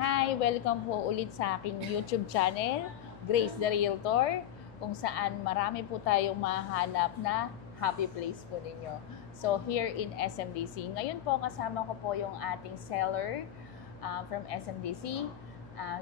Hi! Welcome po ulit sa aking YouTube channel, Grace the Realtor, kung saan marami po tayong mahanap na happy place po ninyo. So, here in SMDC. Ngayon po, kasama ko po yung ating seller from SMDC.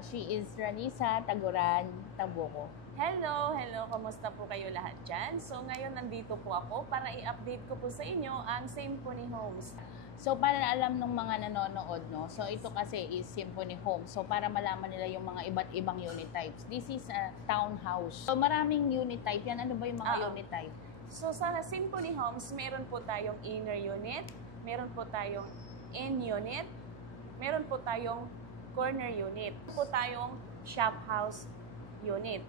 She is Ranisa Taguran Tabuco. Hello! Kamusta po kayo lahat dyan? So, ngayon nandito po ako para i-update ko po sa inyo ang Symphony Homes. So, para alam ng mga nanonood, no? So, ito kasi is Symphony Homes. So, para malaman nila yung mga iba't ibang unit types. This is a townhouse. So, maraming unit type. Yan, ano ba yung mga unit type? So, sa Symphony Homes, meron po tayong inner unit, meron po tayong in unit, meron po tayong corner unit, meron po tayong shop house unit.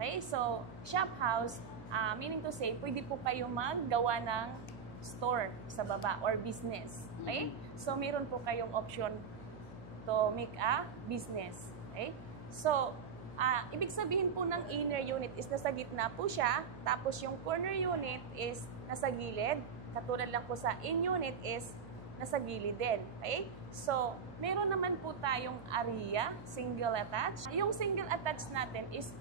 Okay? So, shop house, meaning to say, pwede po kayo maggawa ng store sa baba or business. Okay? So, meron po kayong option to make a business. Okay? So, ibig sabihin po ng inner unit is nasa gitna po siya, tapos yung corner unit is nasa gilid. Katulad lang po sa in unit is nasa gilid din. Okay? So, meron naman po tayong area, single attached. Yung single attached natin is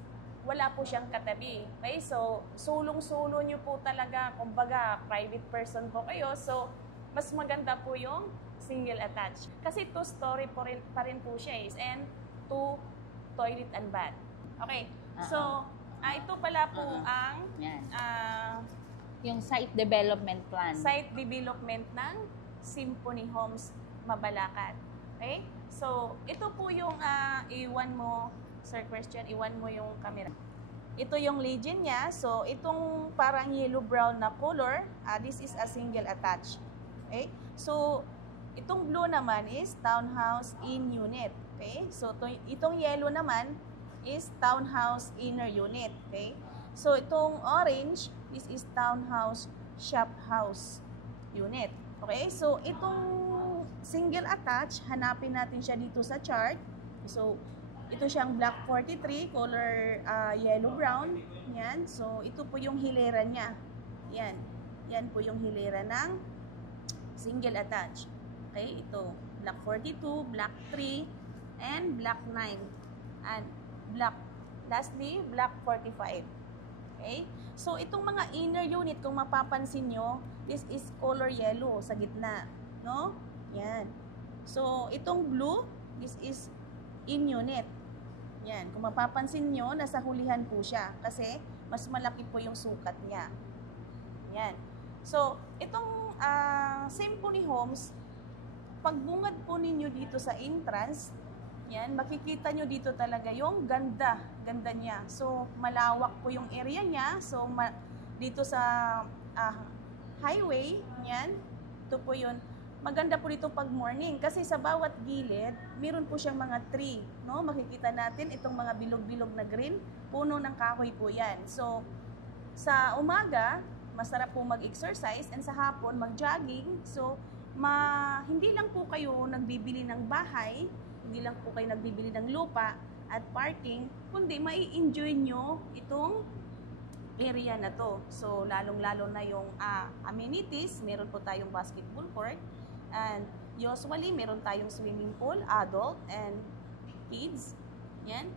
wala po siyang katabi. Okay? So, sulong-sulo nyo po talaga, kumbaga, private person po kayo. So, mas maganda po yung single attached. Kasi two-story pa rin po siya and two toilet and bath. Okay? So, ito pala po ang yung site development plan. Site development ng Symphony Homes Mabalacat. Okay? So, ito po yung iwan mo, Sir Christian, iwan mo yung camera. Ito yung legend niya. So, itong parang yellow-brown na color, this is a single attached. Okay? So, itong blue naman is townhouse in unit. Okay? So, itong yellow naman is townhouse inner unit. Okay? So, itong orange, this is townhouse shop house unit. Okay? So, itong single attached, hanapin natin siya dito sa chart. So, ito siyang black 43, color yellow-brown. Yan. So, ito po yung hilera niya. Yan. Yan po yung hilera ng single attached. Okay? Ito. Black 42, black 3, and black 9. And lastly, black 45. Okay? So, itong mga inner unit, kung mapapansin nyo, this is color yellow sa gitna. No? Yan. So, itong blue, this is in unit. Yan. Kung mapapansin nyo, nasa hulihan po siya kasi mas malaki po yung sukat niya. Yan. So, itong Symphony Homes, pagbungad po ninyo dito sa entrance, yan, makikita nyo dito talaga yung ganda niya. So, malawak po yung area niya. So, dito sa highway, yan, ito po yun. Maganda po dito pag morning kasi sa bawat gilid, meron po siyang mga tree, no? Makikita natin itong mga bilog-bilog na green, puno ng kahoy po 'yan. So sa umaga, masarap po mag-exercise and sa hapon mag-jogging. So hindi lang po kayo nagbibili ng bahay, hindi lang po kayo nagbibili ng lupa at parking, kundi mai-enjoy nyo itong area na to. So lalong-lalo na yung amenities, meron po tayong basketball court. And usually, meron tayong swimming pool, adult and kids. Yan.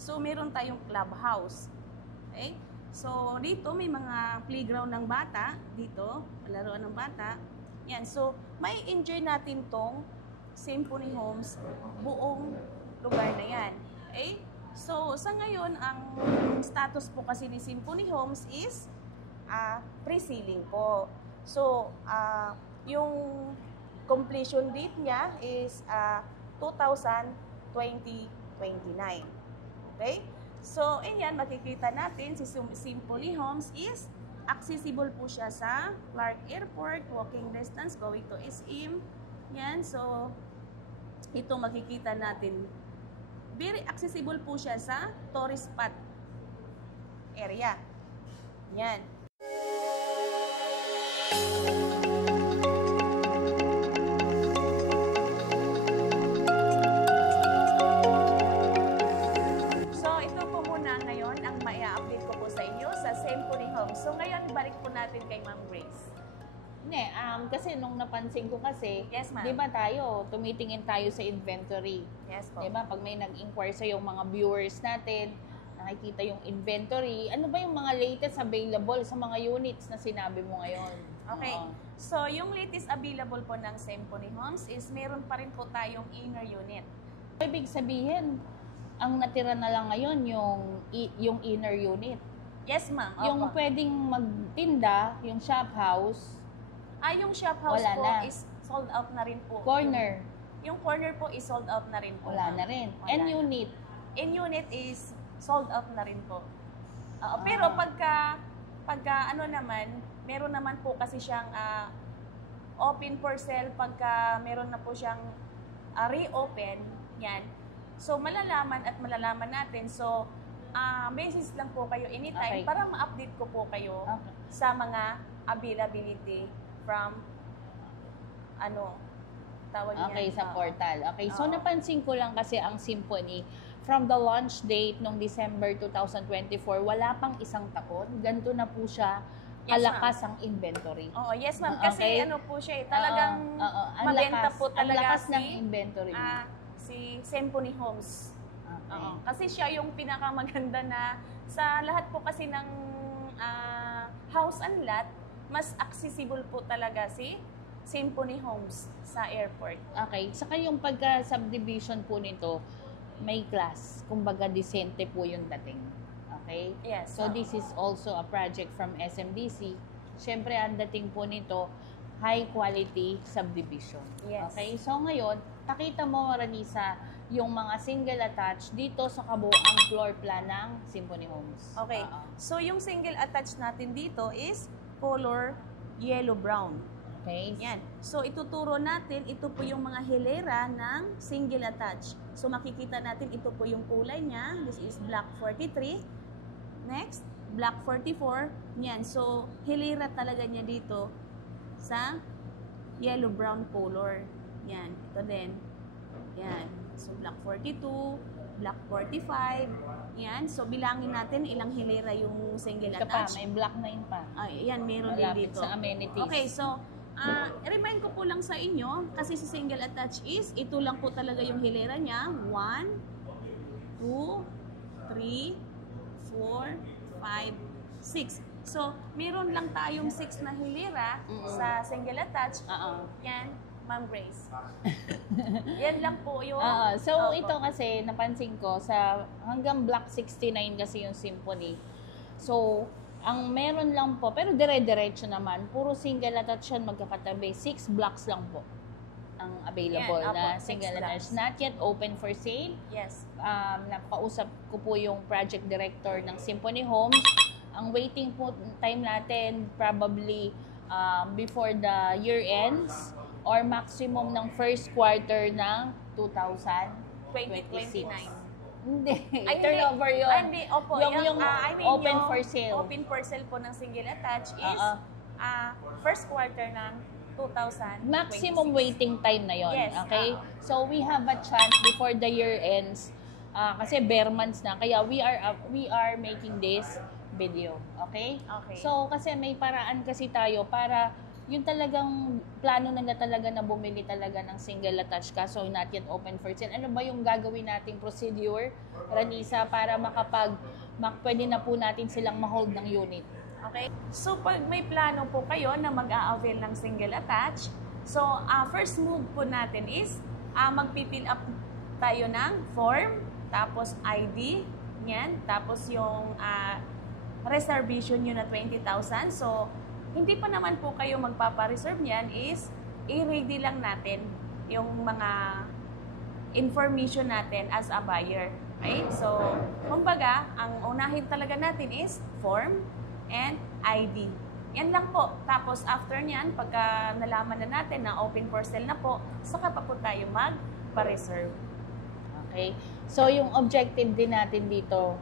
So, meron tayong clubhouse. Okay? So, dito may mga playground ng bata. Dito, laruan ng bata. Yan. So, may enjoy natin tong Symphony Homes buong lugar na yan. Okay? So, sa ngayon, ang status po kasi ni Symphony Homes is pre-sealing po. So, yung completion date niya is 2029. Okay? So, yan, makikita natin si Symphony Homes is accessible po siya sa Clark Airport, walking distance, going to SM. Yan, so, ito makikita natin. Very accessible po siya sa tourist spot area. Yan. So ngayon, balik po natin kay Ma'am Grace. Kasi nung napansin ko kasi, Yes, ma'am. di ba tayo, tumitingin tayo sa inventory. Yes po. Di ba? Pag may nag-inquire sa yung mga viewers natin, nakikita yung inventory, ano ba yung mga latest available sa mga units na sinabi mo ngayon? Okay. Oo. So, yung latest available po ng Symphony Homes is meron pa rin po tayong inner unit. Ibig sabihin, ang natira na lang ngayon yung inner unit. Yes, ma'am. Yung Opo. pwedeng magtinda, yung shop house, Yung shop house Wala po na. is sold out na rin po. corner, Yung corner po is sold out na rin po. wala ma'am. na rin. Wala And na. unit, In unit is sold out na rin po. Pero pagka ano naman, meron naman po kasi siyang open for sale pagka meron na po siyang reopen, yan. So malalaman natin. So message lang po kayo anytime Okay. para ma-update ko po kayo okay. sa mga availability from tawag niyan. Okay, sa portal. Okay, so Oo. napansin ko lang kasi ang Symphony, from the launch date nung December 2024, wala pang isang taon. Ganito na po siya Yes, kalakas ang inventory. Oo, yes ma'am. Kasi Okay. ano po siya talagang Oo, ang mabenta lakas, po ang talaga lakas ng si inventory niya. si Symphony Homes. Okay. Oo. Kasi siya yung pinakamaganda na sa lahat po kasi ng house and lot, mas accessible po talaga si Symphony Homes sa airport. Okay, saka yung pagka-subdivision po nito, may class. Kumbaga, decente po yung dating. Okay? Yes. So, this is also a project from SMDC. Siyempre, ang dating po nito, high quality subdivision. Yes. Okay? So, ngayon, pakita mo, Ranisa, yung mga single attached dito sa kabuang floor plan ng Symphony Homes. Okay. Oo. So, yung single attached natin dito is color yellow-brown. Okay? Yan. So, ituturo natin, ito po yung mga hilera ng single attach. So, makikita natin, ito po yung kulay niya. This is black 43. Next, black 44. Yan. So, hilera talaga niya dito sa yellow-brown color. Yan. Ito din. Yan. So, black 42, black 45. Yan. So, bilangin natin ilang hilera yung single Ito pa, attach. may black 9 pa. Ay, yan, meron din Malapit dito. sa amenities. Okay, so, remind ko po lang sa inyo, kasi si single attach is, ito lang po talaga yung hilera niya. 1, 2, 3, 4, 5, 6. So, meron lang tayong 6 na hilera sa single attach. Oo. Yan, Ma'am Grace. Yan lang po yung... So, Opo. ito kasi, napansin ko, sa hanggang Block 69 kasi yung Symphony. So, ang meron lang po, pero dire-diretso naman, puro single attached yan magkakatabi. 6 blocks lang po ang available Yan, na opo, 6 single attached. blocks. Not yet open for sale. Yes. Napausap ko po yung project director ng Symphony Homes. Ang waiting po time natin probably before the year ends or maximum ng first quarter ng 2026. 2029. Hindi. Ay, Turnover yun. Hindi, opo. Yung I mean, open yung for sale. Open for sale po ng single attach is Oo. first quarter ng 2026. Maximum waiting time na yon. Yes, Okay? So, we have a chance before the year ends kasi bare months na. Kaya we are making this video. Okay? Okay. So, kasi may paraan kasi tayo para yung talagang plano nila talaga na bumili talaga ng single attached kaso not yet open for sale. Ano ba yung gagawin nating procedure, Ranisa, para pwede na po natin silang ma-hold ng unit? Okay? So, pag may plano po kayo na mag-a-avail ng single attach, so, first move po natin is magpipill up tayo ng form, tapos ID, yan, tapos yung reservation nyo na 20,000. So, hindi pa naman po kayo magpapa-reserve niyan is i-ready lang natin yung mga information natin as a buyer. Right? So, kumbaga, ang unahin talaga natin is form and ID. Yan lang po. Tapos after niyan, pagka nalaman na natin na open for sale na po, saka pa po tayo magpa-reserve. Okay? So, yung objective din natin dito,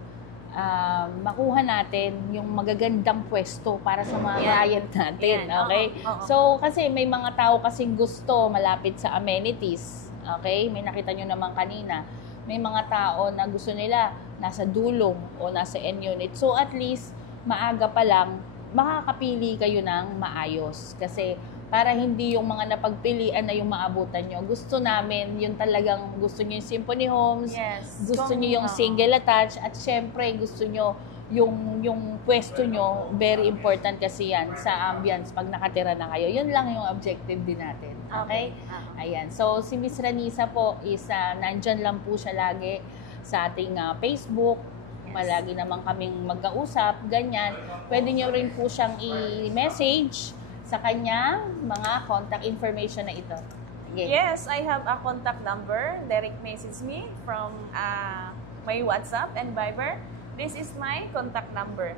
makuha natin yung magagandang pwesto para sa mga Yan. client natin. Yan. Okay? Oo. So, kasi may mga tao kasing gusto malapit sa amenities. Okay? May nakita nyo naman kanina. May mga tao na gusto nila nasa dulong o nasa end unit. So, at least, maaga pa lang, makakapili kayo ng maayos. Kasi, para hindi yung mga napagpilian na yung maabutan nyo. Gusto namin, yung talagang gusto nyo yung Symphony Homes, Yes. gusto nyo yung single attached, at syempre gusto nyo yung pwesto nyo, very important kasi yan sa ambience pag nakatira na kayo. Yun lang yung objective din natin. Okay? Ayan. So, si Miss Ranisa po is nandyan lang po siya lagi sa ating Facebook. Malagi naman kaming magkausap, ganyan. Pwede nyo rin po siyang i-message sa kanyang mga contact information na ito. Okay. Yes, I have a contact number. Direct message me from my WhatsApp and Viber. This is my contact number.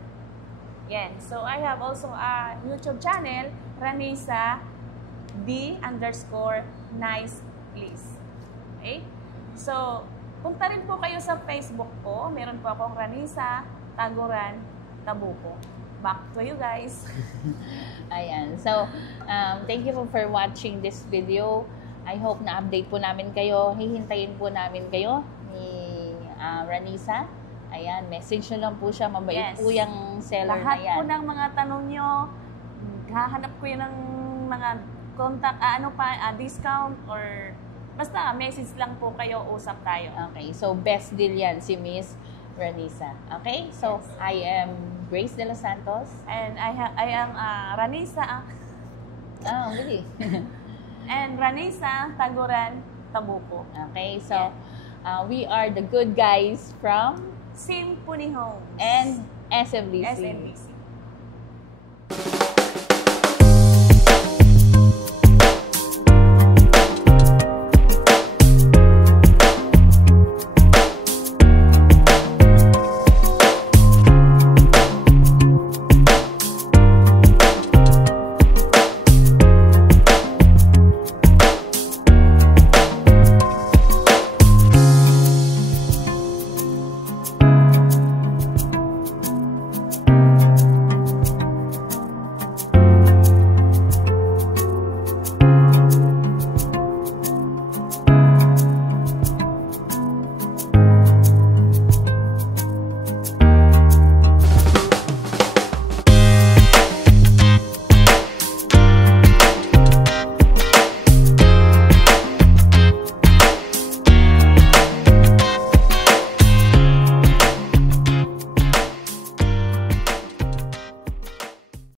Yan. So, I have also a YouTube channel, Ranisa B_nice please. Okay? So, punta rin po kayo sa Facebook ko. Meron po akong Ranisa Taguran Tabuco. Back to you guys. Ayan. So, thank you po for watching this video. I hope na-update po namin kayo. Hihintayin po namin kayo ni Ranisa. Ayan, message nyo lang po siya. Mabait po yung seller Lahat na yan. po ng mga tanong nyo, hahanap ko yun ng mga contact, discount or basta message lang po kayo, usap tayo. Okay, so best deal yan si Miss Ranisa. Okay, so Yes. I am Grace De Los Santos. And I am Ranisa Really? and Ranisa Taguran Tabuco. Okay, so we are the good guys from Symphony Homes and SMDC. SMDC.